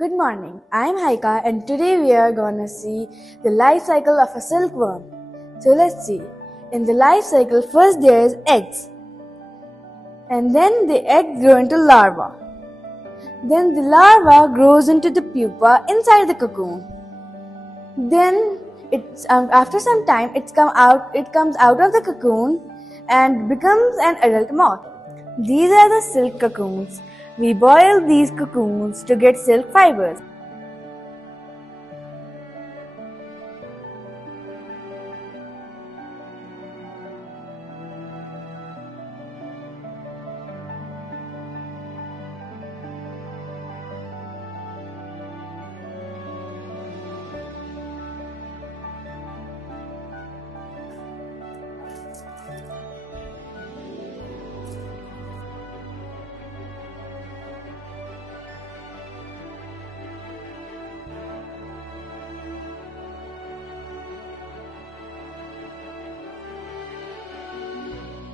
Good morning, I'm Haika and today we are gonna see the life cycle of a silkworm. So let's see. In the life cycle, first there is eggs, and then the egg grow into larva. Then the larva grows into the pupa inside the cocoon. Then after some time it comes out of the cocoon and becomes an adult moth. These are the silk cocoons. We boil these cocoons to get silk fibers.